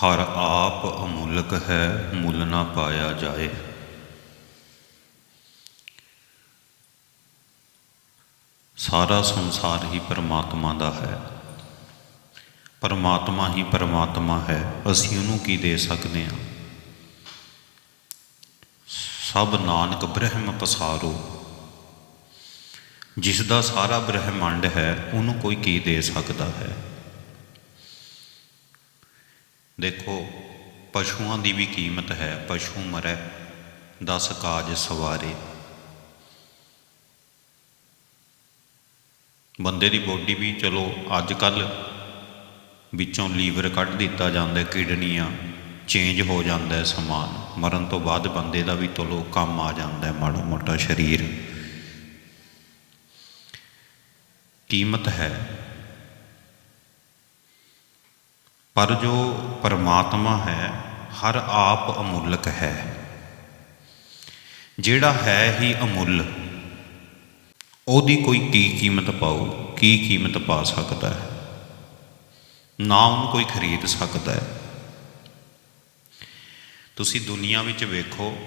ਹਰ ਆਪ ਅਮੁੱਲਕ ਹੈ, ਮੁੱਲ ਨਾ ਪਾਇਆ ਜਾਏ। ਸਾਰਾ ਸੰਸਾਰ ਹੀ ਪਰਮਾਤਮਾ ਦਾ ਹੈ। ਪਰਮਾਤਮਾ ਹੀ ਪਰਮਾਤਮਾ ਹੈ, ਅਸੀਂ ਉਹਨੂੰ ਕੀ ਦੇ ਸਕਦੇ ਹਾਂ? ਸਭ ਨਾਨਕ ਬ੍ਰਹਮ ਪਸਾਰੋ। ਜਿਸ ਦਾ ਸਾਰਾ ਬ੍ਰਹਿਮੰਡ ਹੈ, ਉਹਨੂੰ ਕੋਈ ਕੀ ਦੇ ਸਕਦਾ ਹੈ? ਦੇਖੋ, ਪਸ਼ੂਆਂ ਦੀ ਵੀ ਕੀਮਤ ਹੈ, ਪਸ਼ੂ ਮਰੈ, ਦਸ ਕਾਜ ਸਵਾਰੇ। ਬੰਦੇ ਦੀ ਬੋਡੀ ਵੀ ਚਲੋ ਅੱਜ ਕੱਲ ਵਿੱਚੋਂ ਲੀਵਰ ਕੱਢ ਦਿੱਤਾ ਜਾਂਦਾ, ਕਿਡਨੀਆਂ ਚੇਂਜ ਹੋ ਜਾਂਦਾ ਸਮਾਨ। ਮਰਨ ਤੋਂ ਬਾਅਦ ਬੰਦੇ ਦਾ ਵੀ ਚਲੋ, ਕੰਮ ਆ ਜਾਂਦਾ ਮਾੜਾ ਮੋਟਾ ਸਰੀਰ। ਕੀਮਤ ਹੈ। ਪਰ ਜੋ ਪਰਮਾਤਮਾ ਹੈ, ਹਰ ਆਪ ਅਮੁੱਲਕ ਹੈ। ਜਿਹੜਾ ਹੈ ਹੀ ਅਮੁੱਲ, ਉਹਦੀ ਕੋਈ ਕੀ ਕੀਮਤ ਪਾਉ ਕੀ ਕੀਮਤ ਪਾ ਸਕਦਾ ਹੈ? ਨਾ ਉਹਨੂੰ ਕੋਈ ਖਰੀਦ ਸਕਦਾ ਹੈ। ਤੁਸੀਂ ਦੁਨੀਆ ਵਿੱਚ ਵੇਖੋ,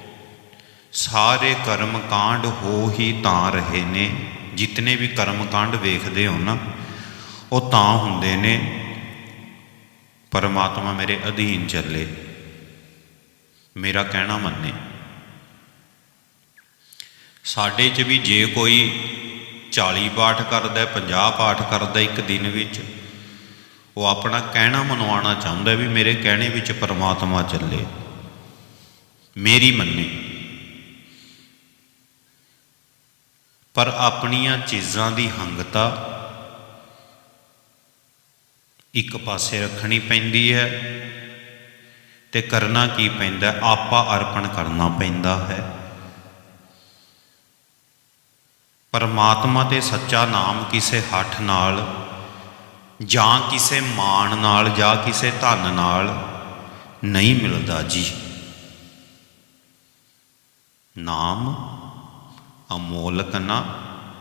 ਸਾਰੇ ਕਰਮ ਕਾਂਡ ਹੋ ਹੀ ਤਾਂ ਰਹੇ ਨੇ। ਜਿਤਨੇ ਵੀ ਕਰਮ ਕਾਂਡ ਵੇਖਦੇ ਹੋ ਨਾ, ਉਹ ਤਾਂ ਹੁੰਦੇ ਨੇ। ਪਰਮਾਤਮਾ ਮੇਰੇ ਅਧੀਨ ਚੱਲੇ। ਮੇਰਾ ਕਹਿਣਾ ਮੰਨੇ। ਸਾਡੇ 'ਚ ਵੀ ਜੇ ਕੋਈ 40 ਪਾਠ ਕਰਦਾ ਹੈ, 50 ਪਾਠ ਕਰਦਾ ਇੱਕ ਦਿਨ ਵਿੱਚ ਉਹ ਆਪਣਾ ਕਹਿਣਾ ਮਨਵਾਉਣਾ ਚਾਹੁੰਦਾ ਵੀ ਮੇਰੇ ਕਹਿਣੇ ਵਿੱਚ ਪਰਮਾਤਮਾ ਚੱਲੇ। ਮੇਰੀ ਮੰਨੇ। ਪਰ ਆਪਣੀਆਂ ਚੀਜ਼ਾਂ ਦੀ ਹੰਗਤਾ ਇੱਕ ਪਾਸੇ ਰੱਖਣੀ ਪੈਂਦੀ ਹੈ ਤੇ ਕਰਨਾ ਕੀ ਪੈਂਦਾ ਆਪਾ ਅਰਪਣ ਕਰਨਾ ਪੈਂਦਾ ਹੈ। ਪਰਮਾਤਮਾ ਤੇ ਸੱਚਾ ਨਾਮ ਕਿਸੇ ਹੱਠ ਨਾਲ ਜਾਂ ਕਿਸੇ ਮਾਣ ਨਾਲ ਜਾਂ ਕਿਸੇ ਧਨ ਨਾਲ ਨਹੀਂ ਮਿਲਦਾ ਜੀ। ਨਾਮ ਅਮੋਲਕ ਨਾ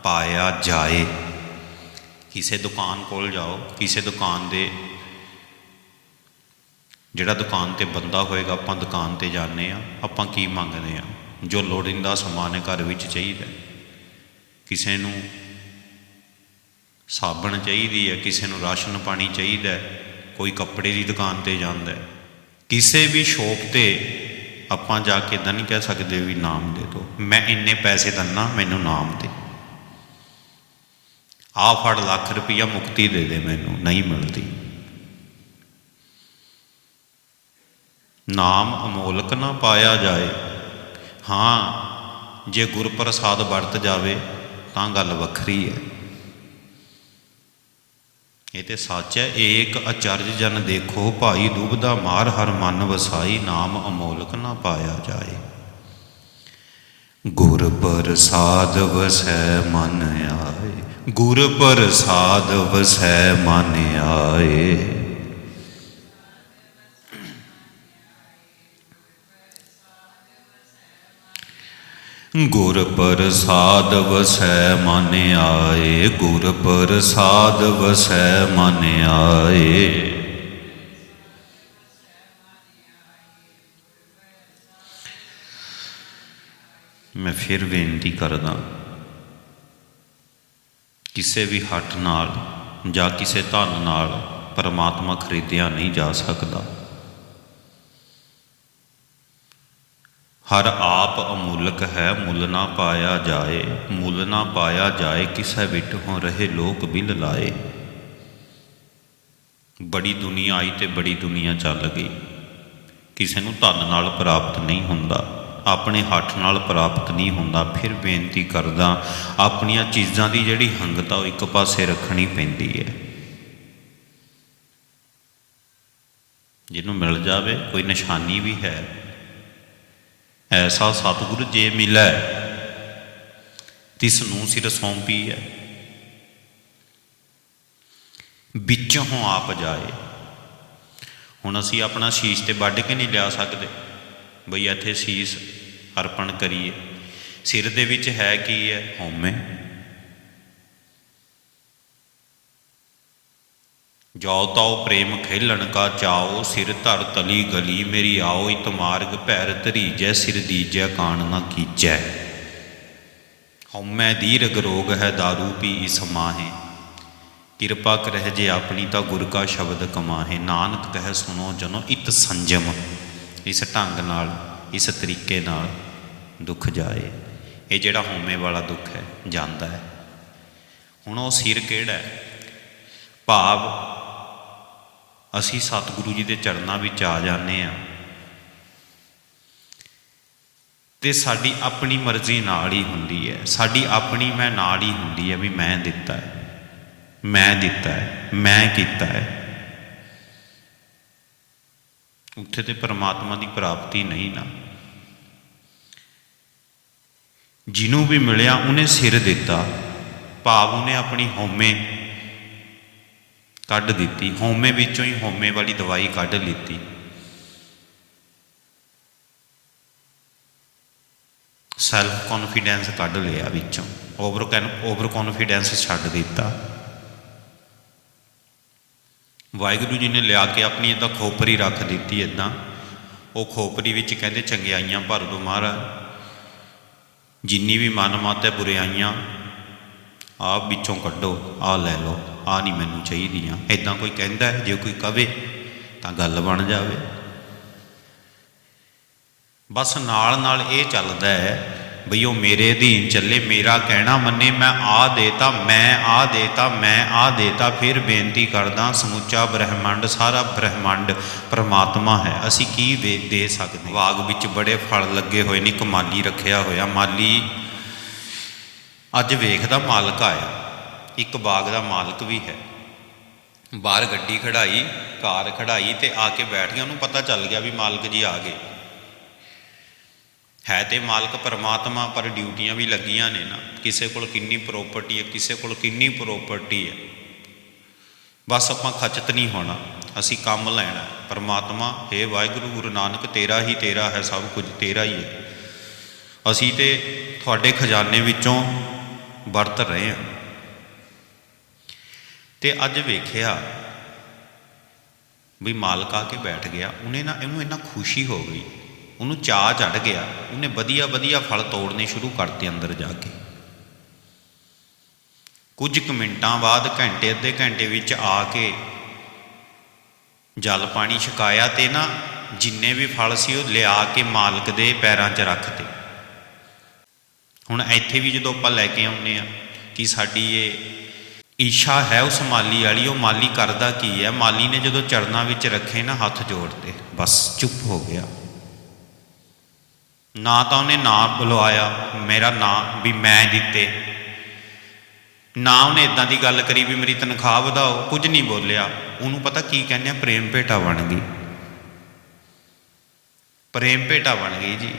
ਪਾਇਆ ਜਾਏ। ਕਿਸੇ ਦੁਕਾਨ ਕੋਲ ਜਾਓ, ਕਿਸੇ ਦੁਕਾਨ ਦੇ ਜਿਹੜਾ ਦੁਕਾਨ ਤੇ ਬੰਦਾ ਹੋਏਗਾ, ਆਪਾਂ ਦੁਕਾਨ ਤੇ ਜਾਂਦੇ ਆ ਆਪਾਂ ਕੀ ਮੰਗਦੇ ਆ ਜੋ ਲੋੜੀਂਦਾ ਸਮਾਨ ਹੈ, ਘਰ ਵਿੱਚ ਚਾਹੀਦਾ ਕਿਸੇ ਨੂੰ ਸਾਬਣ ਚਾਹੀਦੀ ਹੈ, ਕਿਸੇ ਨੂੰ ਰਾਸ਼ਨ ਪਾਣੀ ਚਾਹੀਦਾ ਕੋਈ ਕੱਪੜੇ ਦੀ ਦੁਕਾਨ ਤੇ ਜਾਂਦਾ ਕਿਸੇ ਵੀ ਸ਼ੌਪ ਤੇ ਆਪਾਂ ਜਾ ਕੇ ਤਾਂ ਨਹੀਂ ਕਹਿ ਸਕਦੇ ਵੀ ਨਾਮ ਦੇ ਦਿਓ। ਮੈਂ ਇੰਨੇ ਪੈਸੇ ਦੰਨਾ, ਮੈਨੂੰ ਨਾਮ ਦੇ। ਆ ਫੜ ਲੱਖ ਰੁਪਈਆ ਮੁਕਤੀ ਦੇ ਦੇ ਮੈਨੂੰ, ਨਹੀਂ ਮਿਲਦੀ। ਨਾਮ ਅਮੋਲਕ ਨਾ ਪਾਇਆ ਜਾਏ। ਹਾਂ, ਜੇ ਗੁਰਪ੍ਰਸਾਦ ਵਰਤ ਜਾਵੇ, ਤਾਂ ਗੱਲ ਵੱਖਰੀ ਹੈ। ਇਹ ਤੇ ਸੱਚ ਹੈ, ਏਕ ਅਚਰਜ ਜਨ ਦੇਖੋ, ਭਾਈ ਦੁਬਦਾ ਮਾਰ ਹਰ ਮਨ ਵਸਾਈ, ਨਾਮ ਅਮੋਲਕ ਨਾ ਪਾਇਆ ਜਾਏ। ਗੁਰ ਪ੍ਰਸਾਦ ਵਸੈ ਮਨ ਆ। ਗੁਰ ਪ੍ਰਸਾਦ ਵਸੈ ਮਨ ਆਏ। ਗੁਰ ਪ੍ਰਸਾਦ ਵਸੈ ਮਨ ਆਏ ਗੁਰ ਪ੍ਰਸਾਦ ਵਸੈ ਮਨ ਆਏ। ਮੈਂ ਫਿਰ ਬੇਨਤੀ ਕਰਦਾ। ਕਿਸੇ ਵੀ ਹੱਠ ਨਾਲ ਜਾਂ ਕਿਸੇ ਧਨ ਨਾਲ ਪਰਮਾਤਮਾ ਖਰੀਦਿਆ ਨਹੀਂ ਜਾ ਸਕਦਾ। ਹਰ ਆਪ ਅਮੂਲਕ ਹੈ, ਮੁੱਲ ਨਾ ਪਾਇਆ ਜਾਏ, ਮੁੱਲ ਨਾ ਪਾਇਆ ਜਾਏ, ਕਿਸੇ ਵਿਟ ਹੋ ਰਹੇ ਲੋਕ ਬਿਲ ਲਾਏ। ਬੜੀ ਦੁਨੀਆ ਆਈ ਤੇ ਬੜੀ ਦੁਨੀਆ ਚੱਲ ਗਈ। ਕਿਸੇ ਨੂੰ ਧਨ ਨਾਲ ਪ੍ਰਾਪਤ ਨਹੀਂ ਹੁੰਦਾ। ਆਪਣੇ ਹੱਥ ਨਾਲ ਪ੍ਰਾਪਤ ਨਹੀਂ ਹੁੰਦਾ, ਫਿਰ ਬੇਨਤੀ ਕਰਦਾ, ਆਪਣੀਆਂ ਚੀਜ਼ਾਂ ਦੀ ਜਿਹੜੀ ਹੰਗਤਾ, ਉਹ ਇੱਕ ਪਾਸੇ ਰੱਖਣੀ ਪੈਂਦੀ ਹੈ। ਜਿਹਨੂੰ ਮਿਲ ਜਾਵੇ, ਕੋਈ ਨਿਸ਼ਾਨੀ ਵੀ ਹੈ। ਐਸਾ ਸਤਿਗੁਰ ਜੇ ਮਿਲੈ, ਤਿਸ ਨੂੰ ਸਿਰ ਸੌਂਪੀ ਹੈ। ਵਿੱਚੋਂ ਆਪ ਜਾਏ। ਹੁਣ ਅਸੀਂ ਆਪਣਾ ਸ਼ੀਸ਼ ਤੇ ਵੱਢ ਕੇ ਨਹੀਂ ਲਿਆ ਸਕਦੇ। ਬਈ ਇੱਥੇ ਸ਼ੀਸ਼ ਅਰਪਣ ਕਰੀਏ। ਸਿਰ ਦੇ ਵਿੱਚ ਹੈ ਕੀ ਹੈ? ਹਉਮੈ। ਜੋ ਤਉ ਪ੍ਰੇਮ ਖੇਲਣ ਕਾ ਚਾਓ ਸਿਰ ਧਰ ਤਲੀ ਗਲੀ ਮੇਰੀ ਆਓ, ਇਤ ਮਾਰਗ ਭੈਰ ਧਰੀਜੈ, ਸਿਰ ਦੀਜੈ ਕਾਣ ਨਾ ਕੀਜੈ ਹਉਮੈ ਦੀਰਗ ਰੋਗ ਹੈ दारू ਪੀ ਇਸ ਮਾਹੇ। ਕਿਰਪਾ ਕਰਹਿ ਜੇ ਆਪਣੀ ਤਾਂ ਗੁਰ ਕਾ ਸ਼ਬਦ ਕਮਾਹੇ। ਨਾਨਕ ਕਹੈ ਸੁਣੋ ਜਨੋ ਇਤ ਸੰਜਮ। ਇਸ ਢੰਗ ਨਾਲ, ਇਸ ਤਰੀਕੇ ਨਾਲ ਦੁੱਖ ਜਾਏ। ਇਹ ਜਿਹੜਾ ਹਉਮੈ ਵਾਲਾ ਦੁੱਖ ਹੈ, ਜਾਂਦਾ ਹੈ। ਹੁਣ ਉਹ ਸਿਰ ਕਿਹੜਾ ਹੈ? ਭਾਵ ਅਸੀਂ ਸਤਿਗੁਰੂ ਜੀ ਦੇ ਚਰਨਾਂ ਵਿੱਚ ਆ ਜਾਂਦੇ ਆ ਤੇ ਸਾਡੀ ਆਪਣੀ ਮਰਜ਼ੀ ਨਾਲ ਹੀ ਹੁੰਦੀ ਹੈ। ਸਾਡੀ ਆਪਣੀ ਮੈਂ ਨਾਲ ਹੀ ਹੁੰਦੀ ਹੈ ਵੀ ਮੈਂ ਦਿੱਤਾ ਹੈ, ਮੈਂ ਦਿੱਤਾ ਹੈ, ਮੈਂ ਕੀਤਾ ਹੈ। ਉੱਥੇ ਤੇ ਪਰਮਾਤਮਾ ਦੀ ਪ੍ਰਾਪਤੀ ਨਹੀਂ ਨਾ। ਜਿਹਨੂੰ ਵੀ ਮਿਲਿਆ ਉਹਨੇ ਸਿਰ ਦਿੱਤਾ। ਭਾਵ ਉਹਨੇ ਆਪਣੀ ਹਉਮੈ ਕੱਢ ਦਿੱਤੀ। ਹਉਮੈ ਵਿੱਚੋਂ ਹੀ ਹਉਮੈ ਵਾਲੀ ਦਵਾਈ ਕੱਢ ਲਿੱਤੀ। ਸੈਲਫ ਕੌਨਫੀਡੈਂਸ ਕੱਢ ਲਿਆ ਵਿੱਚੋਂ। ਓਵਰ ਕੈਨ ਓਵਰ ਕੌਨਫੀਡੈਂਸ ਛੱਡ ਦਿੱਤਾ। ਵਾਹਿਗੁਰੂ ਜੀ ਨੇ ਲਿਆ ਕੇ ਆਪਣੀ ਇਦਾਂ ਖੋਪਰੀ ਰੱਖ ਦਿੱਤੀ ਇਦਾਂ ਉਹ ਖੋਪਰੀ ਵਿੱਚ ਕਹਿੰਦੇ, ਚੰਗਿਆਈਆਂ ਭਰ ਦੋ ਮਹਾਰਾਜ। ਜਿੰਨੀ ਵੀ ਮਨ ਮਤ ਹੈ ਬੁਰਾਈਆਂ ਆਪ ਵਿੱਚੋਂ ਕੱਢੋ ਆ ਲੈ ਲਓ ਆ ਨਹੀਂ ਮੈਨੂੰ ਚਾਹੀਦੀਆਂ। ਐਦਾਂ ਕੋਈ ਕਹਿੰਦਾ ਹੈ? ਜੇ ਕੋਈ ਕਵੇ, ਤਾਂ ਗੱਲ ਬਣ ਜਾਵੇ। ਬਸ ਨਾਲ ਨਾਲ ਇਹ ਚੱਲਦਾ ਹੈ ਬਈ ਉਹ ਮੇਰੇ ਅਧੀਨ ਚੱਲੇ, ਮੇਰਾ ਕਹਿਣਾ ਮੰਨੇ, ਮੈਂ ਆ ਦੇਤਾ, ਮੈਂ ਆ ਦੇਤਾ, ਮੈਂ ਆ ਦੇਤਾ, ਫਿਰ ਬੇਨਤੀ ਕਰਦਾ, ਸਮੁੱਚਾ ਬ੍ਰਹਿਮੰਡ, ਸਾਰਾ ਬ੍ਰਹਿਮੰਡ ਪ੍ਰਮਾਤਮਾ ਹੈ। ਅਸੀਂ ਕੀ ਦੇ ਸਕਦੇ? ਬਾਗ ਵਿੱਚ ਬੜੇ ਫਲ ਲੱਗੇ ਹੋਏ ਨੇ, ਇੱਕ ਮਾਲੀ ਰੱਖਿਆ ਹੋਇਆ। ਮਾਲੀ ਅੱਜ ਵੇਖਦਾ ਮਾਲਕ ਆਇਆ। ਇੱਕ ਬਾਗ ਦਾ ਮਾਲਕ ਵੀ ਹੈ। ਬਾਹਰ ਗੱਡੀ ਖੜਾਈ, ਕਾਰ ਖੜਾਈ ਤੇ ਆ ਕੇ ਬੈਠ ਗਿਆ। ਉਹਨੂੰ ਪਤਾ ਚੱਲ ਗਿਆ ਵੀ ਮਾਲਕ ਜੀ ਆ ਗਏ। ਹੈ ਤੇ ਮਾਲਕ ਪਰਮਾਤਮਾ, ਪਰ ਡਿਊਟੀਆਂ ਵੀ ਲੱਗੀਆਂ ਨੇ ਨਾ। ਕਿਸੇ ਕੋਲ ਕਿੰਨੀ ਪ੍ਰਾਪਰਟੀ ਹੈ, ਕਿਸੇ ਕੋਲ ਕਿੰਨੀ ਪ੍ਰਾਪਰਟੀ ਹੈ। ਬਸ ਆਪਾਂ ਖਚਤ ਨਹੀਂ ਹੋਣਾ, ਅਸੀਂ ਕੰਮ ਲੈਣਾ ਪਰਮਾਤਮਾ, ਹੈ ਵਾਹਿਗੁਰੂ, ਗੁਰੂ ਨਾਨਕ, ਤੇਰਾ ਹੀ ਤੇਰਾ ਹੈ, ਸਭ ਕੁਝ ਤੇਰਾ ਹੀ ਹੈ। ਅਸੀਂ ਤੇ ਤੁਹਾਡੇ ਖਜ਼ਾਨੇ ਵਿੱਚੋਂ ਵਰਤ ਰਹੇ ਹਾਂ। ਤੇ ਅੱਜ ਵੇਖਿਆ ਵੀ ਮਾਲਕ ਆ ਕੇ ਬੈਠ ਗਿਆ, ਉਹਨੇ ਨਾ, ਇਹਨੂੰ ਇੰਨਾ ਖੁਸ਼ੀ ਹੋ ਗਈ। ਉਹਨੂੰ ਚਾਹ ਚੜ ਗਿਆ। ਉਹਨੇ ਵਧੀਆ ਵਧੀਆ ਫਲ ਤੋੜਨੇ ਸ਼ੁਰੂ ਕਰਤੇ ਅੰਦਰ ਜਾ ਕੇ। ਕੁਝ ਕੁ ਮਿੰਟਾਂ ਬਾਅਦ ਘੰਟੇ ਅੱਧੇ ਘੰਟੇ ਵਿੱਚ ਆ ਕੇ ਜਲ ਪਾਣੀ ਛਕਾਇਆ ਤੇ ਨਾ ਜਿੰਨੇ ਵੀ ਫਲ ਸੀ ਉਹ ਲਿਆ ਕੇ ਮਾਲਕ ਦੇ ਪੈਰਾਂ 'ਚ ਰੱਖਤੇ। ਹੁਣ ਇੱਥੇ ਵੀ ਜਦੋਂ ਆਪਾਂ ਲੈ ਕੇ ਆਉਂਦੇ ਆ ਕਿ ਸਾਡੀ ਇਹ ਈਸ਼ਾ ਹੈ ਉਸ ਮਾਲੀ ਵਾਲੀ, ਉਹ ਮਾਲੀ ਕਰਦਾ ਕੀ ਹੈ? ਮਾਲੀ ਨੇ ਜਦੋਂ ਚੜਨਾ ਵਿੱਚ ਰੱਖੇ ਨਾ ਹੱਥ ਜੋੜਤੇ, ਬਸ ਚੁੱਪ ਹੋ ਗਿਆ। ਨਾ ਤਾਂ ਉਹਨੇ ਨਾਂ ਬੁਲਵਾਇਆ, ਮੇਰਾ ਨਾਂ ਵੀ ਮੈਂ ਦਿੱਤੇ। ਨਾ ਉਹਨੇ ਇਦਾਂ ਦੀ ਗੱਲ ਕਰੀ ਵੀ ਮੇਰੀ ਤਨਖਾਹ ਵਧਾਓ, ਕੁਝ ਨਹੀਂ ਬੋਲਿਆ। ਉਹਨੂੰ ਪਤਾ ਕੀ ਕਹਿੰਦੇ ਆ? ਪ੍ਰੇਮ ਭੇਟਾ ਬਣ ਗਈ। ਪ੍ਰੇਮ ਭੇਟਾ ਬਣ ਗਈ ਜੀ।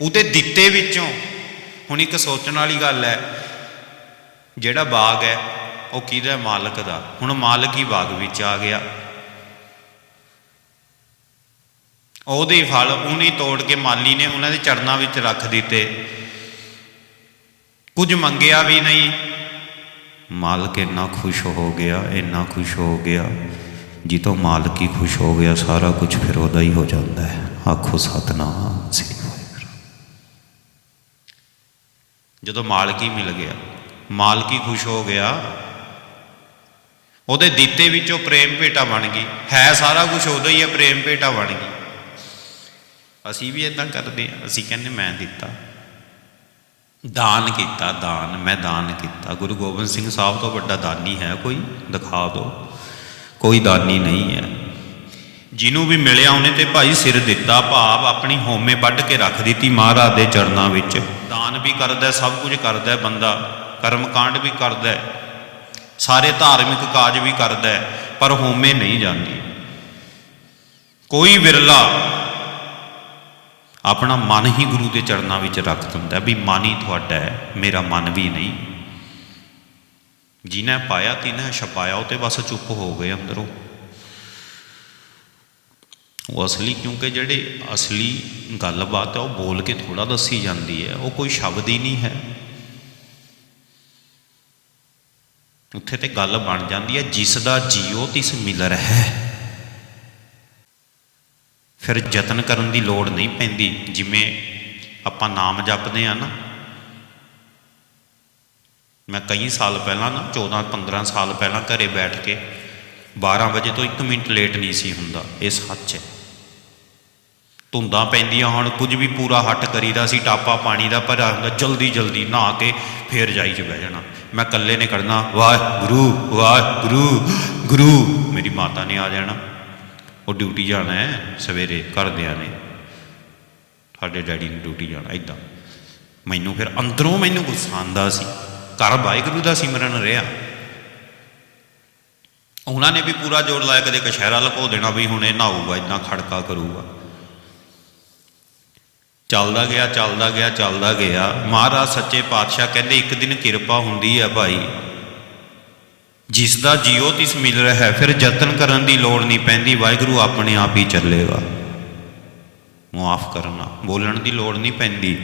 ਉਹਦੇ ਦਿੱਤੇ ਵਿੱਚੋਂ ਹੁਣ ਇੱਕ ਸੋਚਣ ਵਾਲੀ ਗੱਲ ਹੈ, ਜਿਹੜਾ ਬਾਗ ਹੈ, ਉਹ ਕਿਹਦਾ ਮਾਲਕ ਦਾ। ਹੁਣ ਮਾਲਕ ਹੀ ਬਾਗ ਵਿੱਚ ਆ ਗਿਆ। ਉਹਦੇ ਫਲ ਉਹਨੇ ਤੋੜ ਕੇ ਮਾਲੀ ਨੇ ਉਹਨਾਂ ਦੇ ਚਰਨਾਂ ਵਿੱਚ ਰੱਖ ਦਿੱਤੇ। ਕੁਝ ਮੰਗਿਆ ਵੀ ਨਹੀਂ। ਮਾਲਕ ਇੰਨਾ ਖੁਸ਼ ਹੋ ਗਿਆ, ਇੰਨਾ ਖੁਸ਼ ਹੋ ਗਿਆ। ਜਿੱਤੋਂ ਮਾਲਕ ਹੀ ਖੁਸ਼ ਹੋ ਗਿਆ, ਸਾਰਾ ਕੁਝ ਫਿਰ ਉਹਦਾ ਹੀ ਹੋ ਜਾਂਦਾ ਹੈ। ਆਖੋ, ਸਤਨਾਮ ਸ੍ਰੀ ਵਾਹਿਗੁਰੂ। ਜਦੋਂ ਮਾਲਕ ਹੀ ਮਿਲ ਗਿਆ, ਮਾਲਕ ਹੀ ਖੁਸ਼ ਹੋ ਗਿਆ, ਉਹਦੇ ਦਿੱਤੇ ਵਿੱਚੋਂ ਪ੍ਰੇਮ ਭੇਟਾ ਬਣ ਗਈ। ਹੈ ਸਾਰਾ ਕੁਝ ਉਹਦਾ ਹੀ ਹੈ, ਪ੍ਰੇਮ ਭੇਟਾ ਬਣ ਗਈ। ਅਸੀਂ ਵੀ ਇਦਾਂ ਕਰਦੇ ਹਾਂ। ਅਸੀਂ ਕਹਿੰਦੇ, ਮੈਂ ਦਿੱਤਾ। ਦਾਨ ਕੀਤਾ, ਦਾਨ, ਮੈਂ ਦਾਨ ਕੀਤਾ। ਗੁਰੂ ਗੋਬਿੰਦ ਸਿੰਘ ਸਾਹਿਬ ਤੋਂ ਵੱਡਾ ਦਾਨੀ ਹੈ ਕੋਈ, ਦਿਖਾ ਦਿਓ। ਕੋਈ ਦਾਨੀ ਨਹੀਂ ਹੈ। ਜਿਹਨੂੰ ਵੀ ਮਿਲਿਆ, ਉਹਨੇ ਤੇ ਭਾਈ ਸਿਰ ਦਿੱਤਾ, ਭਾਵ ਆਪਣੀ ਹੋਮੇ ਵੱਢ ਕੇ ਰੱਖ ਦਿੱਤੀ ਮਹਾਰਾਜ ਦੇ ਚਰਨਾਂ ਵਿੱਚ। ਦਾਨ ਵੀ ਕਰਦਾ, ਸਭ ਕੁਝ ਕਰਦਾ ਬੰਦਾ। ਕਰਮ ਕਾਂਡ ਵੀ ਕਰਦਾ ਸਾਰੇ ਧਾਰਮਿਕ ਕਾਜ ਵੀ ਕਰਦਾ ਪਰ ਹੋਮੇ ਨਹੀਂ ਜਾਂਦੀ। ਕੋਈ ਵਿਰਲਾ ਆਪਣਾ ਮਨ ਹੀ ਗੁਰੂ ਦੇ ਚਰਨਾਂ ਵਿੱਚ ਰੱਖ ਦਿੰਦਾ ਵੀ ਮਨ ਹੀ ਤੁਹਾਡਾ ਹੈ, ਮੇਰਾ ਮਨ ਵੀ ਨਹੀਂ। ਜਿਨੇ ਪਾਇਆ, ਤਿਨੇ ਛਪਾਇਆ, ਉਹ ਤੇ ਬਸ ਚੁੱਪ ਹੋ ਗਏ ਅੰਦਰੋਂ। ਉਹ ਅਸਲੀ, ਕਿਉਂਕਿ ਜਿਹੜੇ ਅਸਲੀ ਗੱਲਬਾਤ ਹੈ, ਉਹ ਬੋਲ ਕੇ ਥੋੜਾ ਦੱਸੀ ਜਾਂਦੀ ਹੈ। ਉਹ ਕੋਈ ਸ਼ਬਦ ਹੀ ਨਹੀਂ ਹੈ। ਉੱਥੇ ਤੇ ਗੱਲ ਬਣ ਜਾਂਦੀ ਹੈ, ਜਿਸ ਦਾ ਜੀਓ ਤਿਸ ਮਿਲਰ ਹੈ। ਫਿਰ ਯਤਨ ਕਰਨ ਦੀ ਲੋੜ ਨਹੀਂ ਪੈਂਦੀ। ਜਿਵੇਂ ਆਪਾਂ ਨਾਮ ਜਪਦੇ ਆ ਨਾ। ਮੈਂ ਕਈ ਸਾਲ ਪਹਿਲਾਂ ਨਾ 14 15 ਸਾਲ ਪਹਿਲਾਂ ਘਰੇ ਬੈਠ ਕੇ 12 ਵਜੇ ਤੋਂ 1 ਮਿੰਟ ਲੇਟ ਨਹੀਂ ਸੀ ਹੁੰਦਾ। ਇਹ ਸੱਚ ਹੈ। ਧੁੰਦਾਂ ਪੈਂਦੀਆਂ ਹੁਣ, ਕੁਝ ਵੀ ਪੂਰਾ ਹੱਟ ਕਰੀਦਾ ਸੀ, ਟਾਪਾ ਪਾਣੀ ਦਾ ਭਰਿਆ ਹੁੰਦਾ, ਜਲਦੀ ਜਲਦੀ ਨਹਾ ਕੇ ਫੇਰ ਜਾਈ ਚ ਬਹਿ ਜਾਣਾ। ਮੈਂ ਇਕੱਲੇ ਨੇ ਕਰਨਾ ਵਾਹ ਗੁਰੂ ਵਾਹ ਗੁਰੂ ਗੁਰੂ, ਮੇਰੀ ਮਾਤਾ ਨੇ ਆ ਜਾਣਾ। ਉਹ ਡਿਊਟੀ ਜਾਣਾ ਹੈ ਸਵੇਰੇ, ਘਰਦਿਆਂ ਨੇ। ਸਾਡੇ ਡੈਡੀ ਨੇ ਡਿਊਟੀ ਜਾਣਾ ਇਦਾਂ ਮੈਨੂੰ ਫਿਰ ਅੰਦਰੋਂ ਮੈਨੂੰ ਗੁੱਸਾ ਆਂਦਾ ਸੀ। ਘਰ ਵਾਹਿਗੁਰੂ ਦਾ ਸਿਮਰਨ ਰਿਹਾ। ਉਹਨਾਂ ਨੇ ਵੀ ਪੂਰਾ ਜੋਰ ਲਾਇਆ, ਕਦੇ ਕਸ਼ਹਿਰਾ ਲਕੋ ਦੇਣਾ ਵੀ ਹੁਣ ਇਹ ਨਹਾਊਗਾ ਇਦਾਂ ਖੜਕਾ ਕਰੂਗਾ। ਚੱਲਦਾ ਗਿਆ ਚੱਲਦਾ ਗਿਆ ਚੱਲਦਾ ਗਿਆ। ਮਹਾਰਾਜ ਸੱਚੇ ਪਾਤਸ਼ਾਹ ਕਹਿੰਦੇ, ਇੱਕ ਦਿਨ ਕਿਰਪਾ ਹੁੰਦੀ ਹੈ ਭਾਈ। ਜਿਸ ਦਾ ਜੀਓ ਤਿਸ ਮਿਲ ਰਿਹਾ ਹੈ ਫਿਰ ਯਤਨ ਕਰਨ ਦੀ ਲੋੜ ਨਹੀਂ ਪੈਂਦੀ, ਵਾਹਿਗੁਰੂ ਆਪਣੇ ਆਪ ਹੀ ਚੱਲੇਗਾ। ਮਾਫ ਕਰਨਾ, ਬੋਲਣ ਦੀ ਲੋੜ ਨਹੀਂ ਪੈਂਦੀ।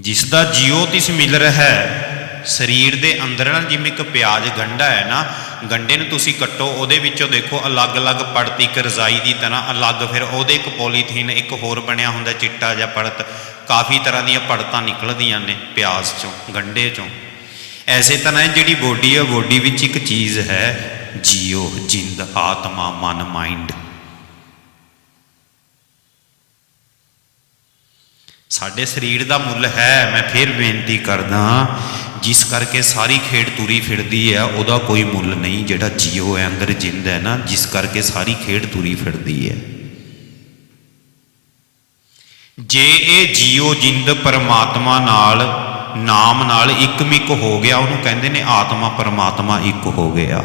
ਜਿਸ ਦਾ ਜੀਓ ਤਿਸ ਮਿਲ ਰਿਹਾ ਹੈ ਸਰੀਰ ਦੇ ਅੰਦਰ ਨਾ ਜਿਵੇਂ ਇੱਕ ਪਿਆਜ਼ ਗੰਢਾ ਹੈ ਨਾ ਗੰਡੇ ਨੂੰ ਤੁਸੀਂ ਕੱਟੋ, ਉਹਦੇ ਵਿੱਚੋਂ ਦੇਖੋ ਅਲੱਗ-ਅਲੱਗ ਪੜਤ ਇੱਕ ਰਜ਼ਾਈ ਦੀ ਤਰ੍ਹਾਂ ਅਲੱਗ, ਫਿਰ ਉਹਦੇ ਇੱਕ ਪੋਲੀਥੀਨ ਇੱਕ ਹੋਰ ਬਣਿਆ ਹੁੰਦਾ ਚਿੱਟਾ ਜਿਹਾ ਪੜਤ, ਕਾਫੀ ਤਰ੍ਹਾਂ ਦੀਆਂ ਪੜਤਾਂ ਨਿਕਲਦੀਆਂ ਨੇ ਪਿਆਜ਼ ਚੋਂ ਗੰਡੇ ਚੋਂ। ਐਸੇ ਤਰ੍ਹਾਂ ਜਿਹੜੀ ਬੋਡੀ ਹੈ ਬੋਡੀ ਵਿੱਚ ਇੱਕ ਚੀਜ਼ ਹੈ, ਜੀਓ, ਜਿੰਦ, ਆਤਮਾ, ਮਨ ਮਾਈਂਡ ਸਾਡੇ ਸਰੀਰ ਦਾ ਮੁੱਲ ਹੈ, ਮੈਂ ਫਿਰ ਬੇਨਤੀ ਕਰਦਾ ਜਿਸ ਕਰਕੇ ਸਾਰੀ ਖੇਡ ਤੁਰੀ ਫਿਰਦੀ ਹੈ ਉਹਦਾ ਕੋਈ ਮੁੱਲ ਨਹੀਂ ਜਿਹੜਾ ਜੀਓ ਹੈ ਅੰਦਰ ਜਿੰਦ ਹੈ ਨਾ, ਜਿਸ ਕਰਕੇ ਸਾਰੀ ਖੇਡ ਤੁਰੀ ਫਿਰਦੀ ਹੈ। ਜੇ ਇਹ ਜੀਓ ਜਿੰਦ ਪਰਮਾਤਮਾ ਨਾਲ, ਨਾਮ ਨਾਲ ਇੱਕਮਿਕ ਹੋ ਗਿਆ, ਉਹਨੂੰ ਕਹਿੰਦੇ ਨੇ ਆਤਮਾ ਪਰਮਾਤਮਾ ਇੱਕ ਹੋ ਗਿਆ।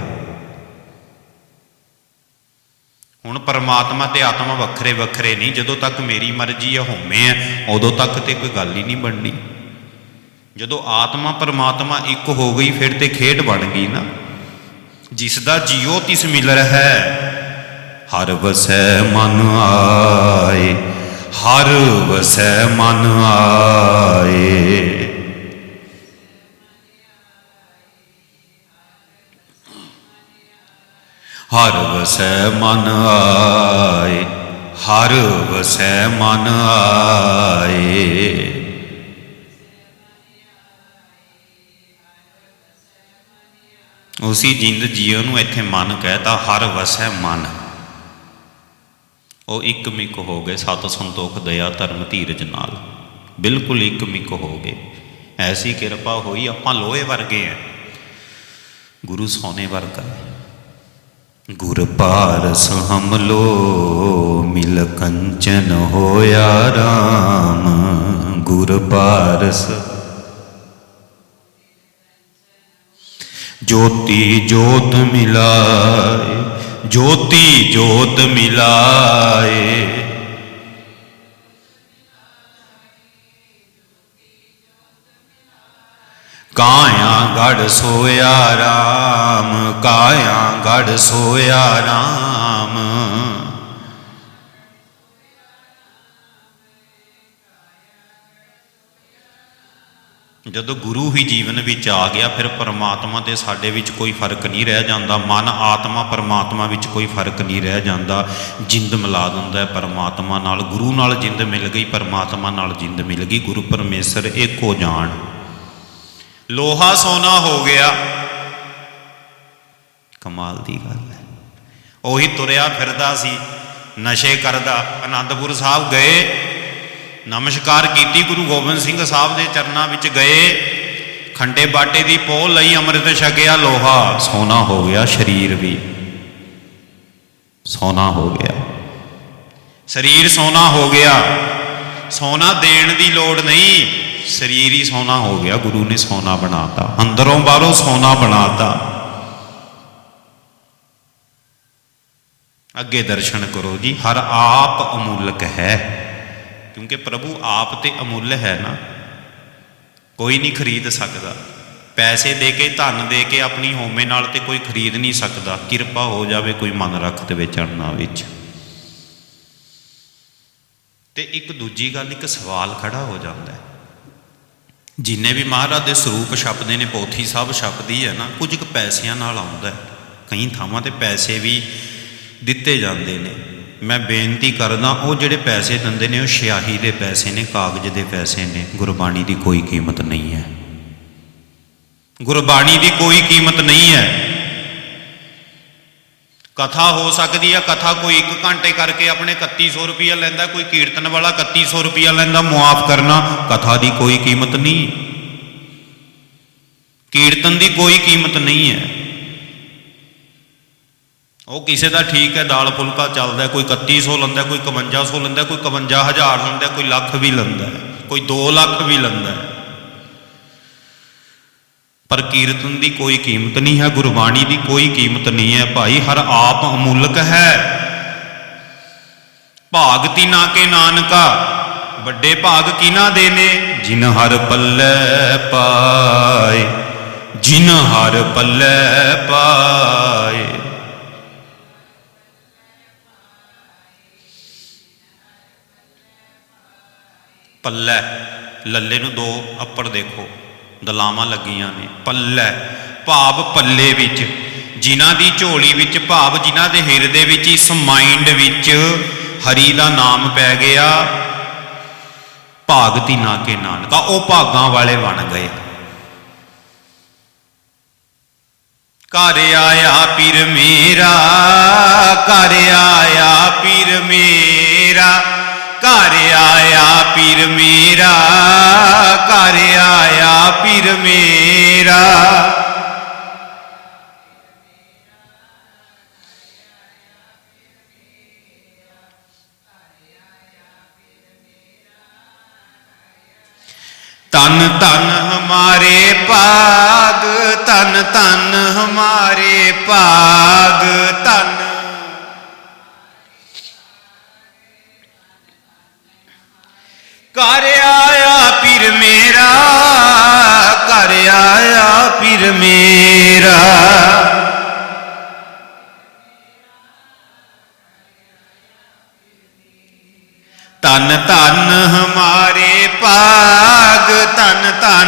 ਹੁਣ ਪਰਮਾਤਮਾ ਤੇ ਆਤਮਾ ਵੱਖਰੇ ਵੱਖਰੇ ਨਹੀਂ ਜਦੋਂ ਤੱਕ ਮੇਰੀ ਮਰਜ਼ੀ ਆ ਹੋਵੇਂ ਹੈ ਉਦੋਂ ਤੱਕ ਤੇ ਕੋਈ ਗੱਲ ਹੀ ਨਹੀਂ ਬਣਨੀ। ਜਦੋਂ ਆਤਮਾ ਪਰਮਾਤਮਾ ਇੱਕ ਹੋ ਗਈ, ਫਿਰ ਤੇ ਖੇਡ ਬਣ ਗਈ ਨਾ। ਜਿਸ ਦਾ ਜੀਓ ਤਿਸ ਮਿਲ ਹੈ ਹਰ ਵਸੈ ਮਨ ਆਏ, ਹਰ ਵਸੈ ਮਨ ਆਏ। ਹਰ ਵਸੈ ਮਨ ਆਏ, ਹਰ ਵਸੈ ਮਨ ਆਏ। ਉਸੀ ਜਿੰਦ ਜੀਵ ਨੂੰ ਇੱਥੇ ਮਨ ਕਹਿਤਾ ਹਰ ਵਸੈ ਮਨ। ਉਹ ਇੱਕ ਮਿਕ ਹੋ ਗਏ ਸਤ ਸੰਤੋਖ, ਦਇਆ, ਧਰਮ, ਧੀਰਜ ਨਾਲ। ਬਿਲਕੁਲ ਇੱਕ ਮਿਕ ਹੋ ਗਏ। ਐਸੀ ਕਿਰਪਾ ਹੋਈ ਆਪਾਂ ਲੋਹੇ ਵਰਗੇ ਆ ਗੁਰੂ ਸੋਨੇ ਵਰਗਾ। ਹੈ ਗੁਰ ਪਾਰਸ ਹਮ ਲੋ, ਮਿਲ ਕੰਚਨ ਹੋਇਆ RAM ਗੁਰ ਪਾਰਸ ਜੋਤੀ ਜੋਤ ਮਿਲਾਏ ਜੋਤੀ ਜੋਤ ਮਿਲਾਏ। ਕਾਇਆ ਗੜ ਸੋਇਆ RAM ਕਾਇਆ ਗੜ ਸੋਇਆ RAM ਜਦੋਂ ਗੁਰੂ ਹੀ ਜੀਵਨ ਵਿੱਚ ਆ ਗਿਆ, ਫਿਰ ਪਰਮਾਤਮਾ ਤੇ ਸਾਡੇ ਵਿੱਚ ਕੋਈ ਫ਼ਰਕ ਨਹੀਂ ਰਹਿ ਜਾਂਦਾ। ਮਨ, ਆਤਮਾ, ਪਰਮਾਤਮਾ ਵਿੱਚ ਕੋਈ ਫ਼ਰਕ ਨਹੀਂ ਰਹਿ ਜਾਂਦਾ। ਜਿੰਦ ਮਿਲਾ ਦਿੰਦਾ ਹੈ ਪਰਮਾਤਮਾ ਨਾਲ। ਗੁਰੂ ਨਾਲ ਜਿੰਦ ਮਿਲ ਗਈ, ਪਰਮਾਤਮਾ ਨਾਲ ਜਿੰਦ ਮਿਲ ਗਈ। ਗੁਰੂ ਪਰਮੇਸ਼ਰ ਇੱਕ ਹੋ ਜਾਣ। ਲੋਹਾ ਸੋਨਾ ਹੋ ਗਿਆ। ਕਮਾਲ ਦੀ ਗੱਲ ਹੈ। ਉਹੀ ਤੁਰਿਆ ਫਿਰਦਾ ਸੀ, ਨਸ਼ੇ ਕਰਦਾ। ਆਨੰਦਪੁਰ ਸਾਹਿਬ ਗਏ। ਨਮਸਕਾਰ ਕੀਤੀ ਗੁਰੂ ਗੋਬਿੰਦ ਸਿੰਘ ਸਾਹਿਬ ਦੇ ਚਰਨਾਂ ਵਿੱਚ ਗਏ। ਖੰਡੇ ਬਾਟੇ ਦੀ ਪੋਹ ਲਈ ਅੰਮ੍ਰਿਤ ਛਕਿਆ ਲੋਹਾ। ਸੋਨਾ ਹੋ ਗਿਆ ਸਰੀਰ ਵੀ। ਸੋਨਾ ਹੋ ਗਿਆ। ਸਰੀਰ ਸੋਨਾ ਹੋ ਗਿਆ। ਸੋਨਾ ਦੇਣ ਦੀ ਲੋੜ ਨਹੀਂ। ਸਰੀਰ ਹੀ ਸੋਨਾ ਹੋ ਗਿਆ। ਗੁਰੂ ਨੇ ਸੋਨਾ ਬਣਾਤਾ। ਅੰਦਰੋਂ ਬਾਹਰੋਂ ਸੋਨਾ ਬਣਾਤਾ। ਅੱਗੇ ਦਰਸ਼ਨ ਕਰੋ ਜੀ। ਹਰ ਆਪ ਅਮੁੱਲਕ ਹੈ। ਕਿਉਂਕਿ ਪ੍ਰਭੂ ਆਪ ਤੇ ਅਮੁੱਲ ਹੈ ਨਾ। ਕੋਈ ਨਹੀਂ ਖਰੀਦ ਸਕਦਾ। ਪੈਸੇ ਦੇ ਕੇ, ਧਨ ਦੇ ਕੇ, ਆਪਣੀ ਹੋਮੇ ਨਾਲ ਤੇ ਕੋਈ ਖਰੀਦ ਨਹੀਂ ਸਕਦਾ। ਕਿਰਪਾ ਹੋ ਜਾਵੇ ਕੋਈ ਮਨ ਰੱਖ ਦੇਵੇ ਚਰਨਾਂ ਵਿੱਚ। ਤੇ ਇੱਕ ਦੂਜੀ ਗੱਲ, ਇੱਕ ਸਵਾਲ ਖੜਾ ਹੋ ਜਾਂਦਾ ਹੈ। ਜਿੰਨੇ ਵੀ ਮਹਾਰਾਜ ਦੇ ਸਰੂਪ ਛਪਦੇ ਨੇ, ਪੋਥੀ ਸਾਹਿਬ ਛਪਦੀ ਹੈ ਨਾ, ਕੁਝ ਕੁ ਪੈਸਿਆਂ ਨਾਲ ਆਉਂਦਾ ਹੈ। ਕਈ ਥਾਵਾਂ ਤੇ ਪੈਸੇ ਵੀ ਦਿੱਤੇ ਜਾਂਦੇ ਨੇ। ਮੈਂ ਬੇਨਤੀ ਕਰਦਾ, ਉਹ ਜਿਹੜੇ ਪੈਸੇ ਦਿੰਦੇ ਨੇ, ਉਹ ਸਿਆਹੀ ਦੇ ਪੈਸੇ ਨੇ, ਕਾਗਜ਼ ਦੇ ਪੈਸੇ ਨੇ। ਗੁਰਬਾਣੀ ਦੀ ਕੋਈ ਕੀਮਤ ਨਹੀਂ ਹੈ। ਗੁਰਬਾਣੀ ਦੀ ਕੋਈ ਕੀਮਤ ਨਹੀਂ ਹੈ। ਕਥਾ ਹੋ ਸਕਦੀ ਹੈ ਕਥਾ ਕੋਈ 1 ਘੰਟੇ ਕਰਕੇ ਆਪਣੇ 3100 ਰੁਪਇਆ ਲੈਂਦਾ, ਕੋਈ ਕੀਰਤਨ ਵਾਲਾ 3100 ਰੁਪਇਆ ਲੈਂਦਾ, ਮੁਆਫ ਕਰਨਾ, ਕਥਾ ਦੀ ਕੋਈ ਕੀਮਤ ਨਹੀਂ। ਕੀਰਤਨ ਦੀ ਕੋਈ ਕੀਮਤ ਨਹੀਂ ਹੈ। ਉਹ ਕਿਸੇ ਦਾ ਠੀਕ ਹੈ ਦਾਲ ਫੁਲਕਾ ਚੱਲਦਾ ਹੈ, ਕੋਈ 3100 ਲੈਂਦਾ ਕੋਈ 5100 ਲੈਂਦਾ ਕੋਈ 51000 ਲੈਂਦਾ ਕੋਈ ਲੱਖ ਵੀ ਲੈਂਦਾ ਕੋਈ 2 ਲੱਖ ਵੀ ਲੈਂਦਾ ਪਰ ਕੀਰਤਨ ਦੀ ਕੋਈ ਕੀਮਤ ਨਹੀਂ ਹੈ ਗੁਰਬਾਣੀ ਦੀ ਕੋਈ ਕੀਮਤ ਨਹੀਂ ਹੈ ਭਾਈ ਹਰ ਆਪ ਅਮੁੱਲਕ ਹੈ। ਭਾਗ ਨਾ ਕੇ ਨਾਨਕਾ ਵੱਡੇ ਭਾਗ ਕਿਨਾ ਦੇ ਨੇ? ਜਿਨ ਹਰ ਪੱਲੇ ਪਾਏ ਜਿਨ ਹਰ ਪੱਲੇ ਪਾਏ। ਪੱਲੇ। ਲੱਲੇ ਨੂੰ ਦੋ ਅੱਪੜ ਦੇਖੋ। ਦਲਾਵਾਂ ਲੱਗੀਆਂ ਨੇ। ਪੱਲੇ। ਭਾਵ ਪੱਲੇ ਵਿੱਚ। ਜਿਨ੍ਹਾਂ ਦੀ ਝੋਲੀ ਵਿੱਚ ਭਾਵ, ਜਿਨ੍ਹਾਂ ਦੇ ਹਿਰਦੇ ਵਿੱਚ ਇਸ ਮਾਈਂਡ ਵਿੱਚ ਹਰੀ ਦਾ ਨਾਮ ਪੈ ਗਿਆ ਭਾਗਤੀ ਨਾ ਕੇ ਨਾਨਕਾ। ਉਹ ਭਾਗਾਂ ਵਾਲੇ ਬਣ ਗਏ। ਘਰ ਆਇਆ ਪੀਰ ਮੇਰਾ, ਘਰ ਆਇਆ ਪੀਰ ਮੇਰਾ, ਘਰ ਆਇਆ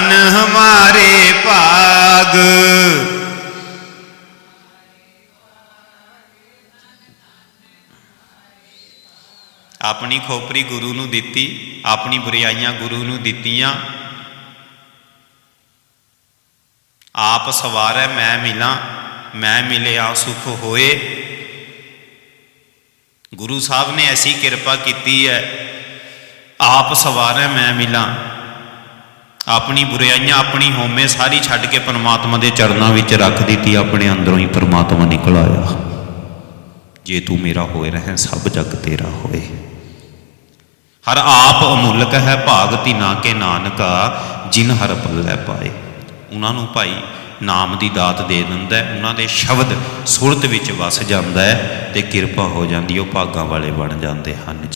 ਤਨ ਹਮਾਰੇ ਭਾਗ। ਆਪਣੀ ਖੋਪਰੀ ਗੁਰੂ ਨੂੰ ਦਿੱਤੀ, ਆਪਣੀ ਬੁਰਾਈਆਂ ਗੁਰੂ ਨੂੰ ਦਿੱਤੀਆਂ। ਆਪ ਸਵਾਰੈ, ਮੈਂ ਮਿਲਾਂ, ਮੈਂ ਮਿਲਿਆ, ਸੁਖ ਹੋਏ। ਗੁਰੂ ਸਾਹਿਬ ਨੇ ਐਸੀ ਕਿਰਪਾ ਕੀਤੀ ਹੈ, ਆਪ ਸਵਾਰੈ, ਮੈਂ ਮਿਲਾਂ। ਆਪਣੀ ਬੁਰਾਈਆਂ, ਆਪਣੀ ਹੋਮੇ ਸਾਰੀ ਛੱਡ ਕੇ ਪਰਮਾਤਮਾ ਦੇ ਚਰਨਾਂ ਵਿੱਚ ਰੱਖ ਦਿੱਤੀ, ਆਪਣੇ ਅੰਦਰੋਂ ਹੀ ਪਰਮਾਤਮਾ ਨਿਕਲ ਆਇਆ। ਜੇ ਤੂੰ ਮੇਰਾ ਹੋਏ ਰਹਿ, ਸਭ ਜਗ ਤੇਰਾ ਹੋਏ। ਹਰ ਆਪ ਅਮੁੱਲਕ ਹੈ, ਭਾਗ ਨਾ ਕੇ ਨਾਨਕਾ, ਜਿਨ ਹਰ ਪੱਲੇ ਪਾਏ। ਉਹਨਾਂ ਨੂੰ ਭਾਈ ਨਾਮ ਦੀ ਦਾਤ ਦੇ ਦਿੰਦਾ ਉਹਨਾਂ ਦੇ ਸ਼ਬਦ ਸੁਰਤ ਵਿੱਚ ਵਸ ਜਾਂਦਾ ਹੈ ਤੇ ਕਿਰਪਾ ਹੋ ਜਾਂਦੀ, ਉਹ ਭਾਗਾਂ ਵਾਲੇ ਬਣ ਜਾਂਦੇ ਹਨ।